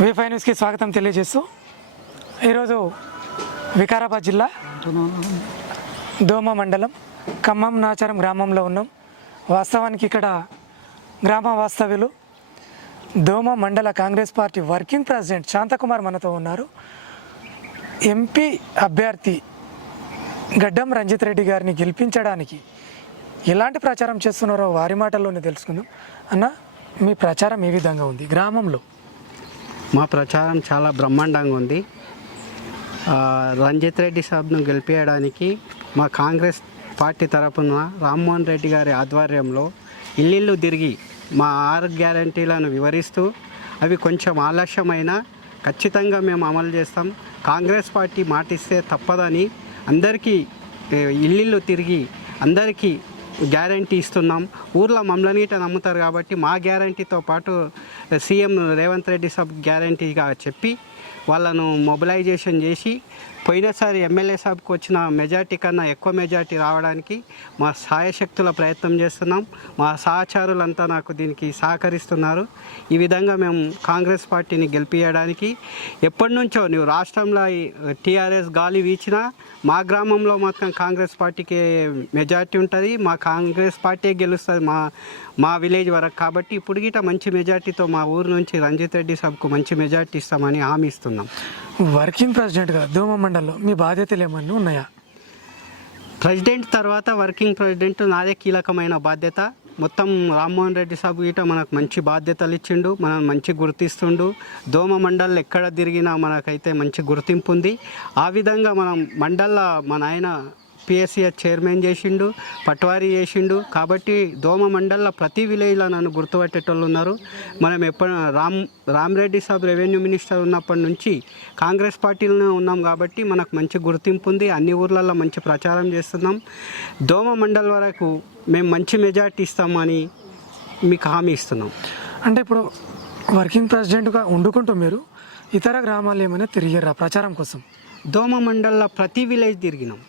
V5 న్యూస్కి స్వాగతం తెలియజేస్తూ ఈరోజు వికారాబాద్ జిల్లా దోమ మండలం ఖమ్మం నాచారం గ్రామంలో ఉన్నాం. వాస్తవానికి ఇక్కడ గ్రామ వాస్తవ్యులు దోమ మండల Congress party working president Shanthakumar మనతో ఉన్నారు. ఎంపీ అభ్యర్థి గడ్డం రంజిత్ రెడ్డి గారిని గెలిపించడానికి ఎలాంటి ప్రచారం చేస్తున్నారో వారి మాటల్లోనే తెలుసుకుందాం. అన్న, మీ ప్రచారం ఏ విధంగా ఉంది గ్రామంలో? మా ప్రచారం చాలా బ్రహ్మాండంగా ఉంది. రంజిత్ రెడ్డి సాబ్ను గెలిపించడానికి మా కాంగ్రెస్ పార్టీ తరపున రామ్మోహన్ రెడ్డి గారి ఆధ్వర్యంలో ఇల్లు తిరిగి మా 6 గ్యారంటీలను వివరిస్తూ అవి కొంచెం ఆలస్యమైనా ఖచ్చితంగా మేము అమలు చేస్తాం. కాంగ్రెస్ పార్టీ మాటిస్తే తప్పదని అందరికీ ఇల్లు తిరిగి అందరికీ గ్యారంటీ ఇస్తున్నాం. ఊర్లో మమ్మల్ని నమ్ముతారు కాబట్టి మా గ్యారంటీతో పాటు సీఎం రేవంత్ రెడ్డి సాబ్ గ్యారంటీగా చెప్పి వాళ్ళను మొబిలైజేషన్ చేసి పోయినసారి ఎమ్మెల్యే సాబ్కి వచ్చిన మెజార్టీ కన్నా ఎక్కువ మెజార్టీ రావడానికి మా సాయశక్తుల ప్రయత్నం చేస్తున్నాం. మా సహచారులంతా నాకు దీనికి సహకరిస్తున్నారు. ఈ విధంగా మేము కాంగ్రెస్ పార్టీని గెలిపించడానికి ఎప్పటి నుంచో నువ్వు రాష్ట్రంలో టీఆర్ఎస్ గాలి వీచినా మా గ్రామంలో మాత్రం కాంగ్రెస్ పార్టీకి మెజార్టీ ఉంటుంది. మా కాంగ్రెస్ పార్టీ గెలుస్తుంది మా విలేజ్ వరకు. కాబట్టి ఇప్పుడు గిట మంచి మెజార్టీతో మా ఊరు నుంచి రంజిత్ రెడ్డి సాబ్కు మంచి మెజార్టీ ఇస్తామని హామీ ఇస్తున్నాం. వర్కింగ్ ప్రెసిడెంట్గా దోమ మండలంలో మీ బాధ్యతలు ఏమన్నా ఉన్నాయా? ప్రెసిడెంట్ తర్వాత వర్కింగ్ ప్రెసిడెంట్ నాదే కీలకమైన బాధ్యత. మొత్తం రామ్మోహన్ రెడ్డి సాబు గిట మనకు మంచి బాధ్యతలు ఇచ్చిండు, మనం మంచి గుర్తిస్తుండు. దోమ మండల్ ఎక్కడ తిరిగినా మనకైతే మంచి గుర్తింపు ఉంది. ఆ విధంగా మనం మండల్లో మన ఆయన పిఎస్సిఎస్ చైర్మన్ చేసిండు, పట్వారీ చేసిండు. కాబట్టి దోమ మండల్లో ప్రతి విలేజ్లో నన్ను గుర్తుపట్టేటోళ్ళు ఉన్నారు. మనం ఎప్పుడు రామరెడ్డి సాబ్ రెవెన్యూ మినిస్టర్ ఉన్నప్పటి నుంచి కాంగ్రెస్ పార్టీలోనే ఉన్నాం కాబట్టి మనకు మంచి గుర్తింపు ఉంది. అన్ని ఊర్లలో మంచి ప్రచారం చేస్తున్నాం. దోమ మండల్ వరకు మేము మంచి మెజార్టీ ఇస్తామని మీకు హామీ ఇస్తున్నాం. అంటే ఇప్పుడు వర్కింగ్ ప్రెసిడెంట్గా వండుకుంటూ మీరు ఇతర గ్రామాలు ఏమైనా తిరిగారా ప్రచారం కోసం? దోమ మండల్లో ప్రతి విలేజ్ తిరిగినాం.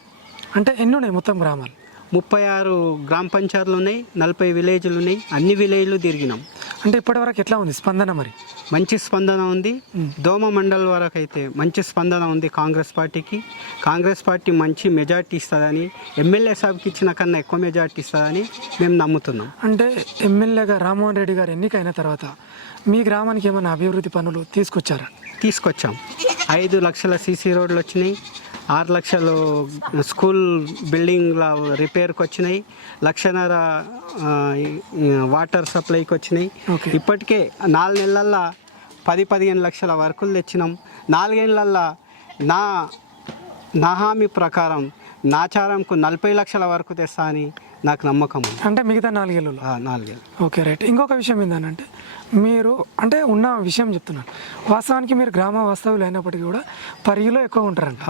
అంటే ఎన్ని ఉన్నాయి మొత్తం గ్రామాలు? 36 గ్రామ పంచాయతీలు ఉన్నాయి, 40 విలేజ్లు ఉన్నాయి. అన్ని విలేజ్లు తిరిగినాం. అంటే ఇప్పటివరకు ఎట్లా ఉంది స్పందన? మరి మంచి స్పందన ఉంది. దోమ మండల్ వరకు అయితే మంచి స్పందన ఉంది కాంగ్రెస్ పార్టీకి. కాంగ్రెస్ పార్టీ మంచి మెజార్టీ ఇస్తుందని, ఎమ్మెల్యే సాబ్కి ఇచ్చిన కన్నా ఎక్కువ మెజార్టీ ఇస్తుందని మేము నమ్ముతున్నాం. అంటే ఎమ్మెల్యేగా రామ్మోహన్ రెడ్డి గారు ఎన్నికైన తర్వాత మీ గ్రామానికి ఏమైనా అభివృద్ధి పనులు తీసుకొచ్చారా? తీసుకొచ్చాం. 5 లక్షల సీసీ రోడ్లు వచ్చినాయి, 6 లక్షలు స్కూల్ బిల్డింగ్ల రిపేర్కి వచ్చినాయి, 1,50,000 వాటర్ సప్లైకి వచ్చినాయి. ఇప్పటికే 4 నెలల్లో 10-15 లక్షల వర్కులు తెచ్చినాం. 4 ఏళ్ళల్లో నా హామీ ప్రకారం నాచారంకు 40 లక్షల వరకు తెస్తా అని నాకు నమ్మకం ఉంది. అంటే మిగతా 4 ఏళ్ళు? 4 ఏళ్ళు. Okay, right. ఇంకొక విషయం ఏంటంటే మీరు అంటే ఉన్న విషయం చెప్తున్నాను, వాస్తవానికి మీరు గ్రామ వాస్తవులు అయినప్పటికీ కూడా పరిగిలో ఎక్కువ ఉంటారంట.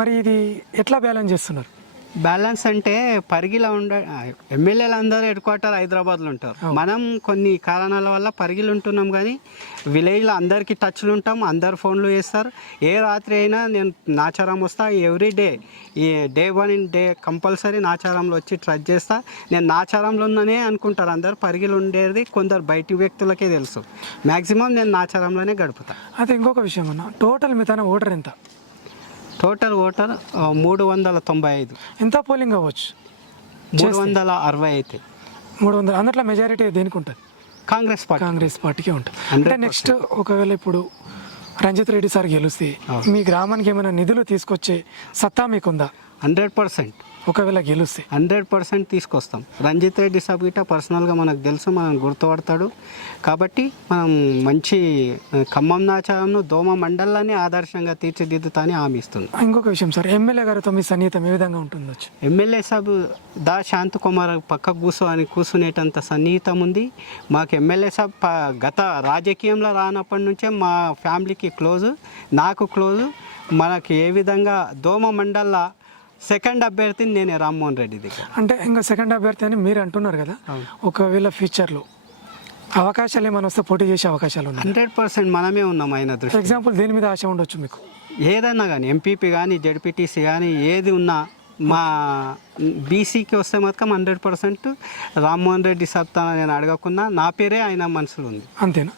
మరి ఇది ఎట్లా బ్యాలెన్స్ చేస్తున్నారు? బ్యాలెన్స్ అంటే పరిగిలో ఎమ్మెల్యేలు అందరూ హెడ్ క్వార్టర్ హైదరాబాద్లో ఉంటారు. మనం కొన్ని కారణాల వల్ల పరిగిలు ఉంటున్నాం, కానీ విలేజ్లో అందరికీ టచ్లు ఉంటాం. అందరు ఫోన్లు చేస్తారు. ఏ రాత్రి అయినా నేను నాచారం వస్తా. ఎవ్రీ డే ఈ డే 1 కంపల్సరీ నాచారంలో వచ్చి ట్రచ్ చేస్తా. నేను నాచారంలో ఉన్నానే అనుకుంటారు అందరు. పరిగిలు ఉండేది కొందరు బయటి వ్యక్తులకే తెలుసు. మ్యాక్సిమం నేను నాచారంలోనే గడుపుతా. అయితే ఇంకొక విషయం అన్న, టోటల్ మీ తన ఓటర్ ఎంత? Total voter 395. ఎంత పోలింగ్ అవ్వచ్చు? 360 అయితే 300. అందులో మెజారిటీ దేనికి ఉంటుంది? కాంగ్రెస్ పార్టీకే ఉంటుంది. అంటే నెక్స్ట్ ఒకవేళ ఇప్పుడు రంజిత్ రెడ్డి సార్ గెలిస్తే మీ గ్రామానికి ఏమైనా నిధులు తీసుకొచ్చే సత్తా మీకుందా? 100%. ఒకవేళ గెలిస్తే 100% తీసుకొస్తాం. రంజిత్ రెడ్డి సాబ్ గిట్ట పర్సనల్గా మనకు తెలుసు, మనం గుర్తుపడతాడు. కాబట్టి మనం మంచి ఖమ్మం నాచారంను దోమ మండలాన్ని ఆదర్శంగా తీర్చిదిద్దుతాని హామీ ఇస్తుంది. ఇంకొక విషయం సార్, ఎమ్మెల్యే గారితో మీ సన్నిహితం ఏ విధంగా ఉంటుండొచ్చు? ఎమ్మెల్యే సాబ్ శాంతకుమార్ పక్క కూర్చునేటంత సన్నిహితం ఉంది మాకు. ఎమ్మెల్యే సాబ్ గత రాజకీయంలో రానప్పటి నుంచే మా ఫ్యామిలీకి క్లోజు, నాకు క్లోజు. మనకి ఏ విధంగా దోమ మండల సెకండ్ అభ్యర్థిని నేనే రామ్మోహన్ రెడ్డి దగ్గర. అంటే ఇంకా సెకండ్ అభ్యర్థి అని మీరు అంటున్నారు కదా, ఒకవేళ ఫ్యూచర్లో అవకాశాలు ఏమైనా వస్తే పోటీ చేసే అవకాశాలు ఉన్నాయి? 100% మనమే ఉన్నాం ఆయన దృష్టి. ఎగ్జాంపుల్ దేని మీద ఆశ ఉండొచ్చు మీకు? ఏదన్నా కానీ ఎంపీపీ కానీ జెడ్పీటీసీ కానీ ఏది ఉన్నా మా బీసీకి వస్తే మాత్రం 100% రామ్మోహన్ రెడ్డి సాబ్తాన నేను అడగకున్నా నా పేరే ఆయన మనసులో ఉంది. అంతేనా?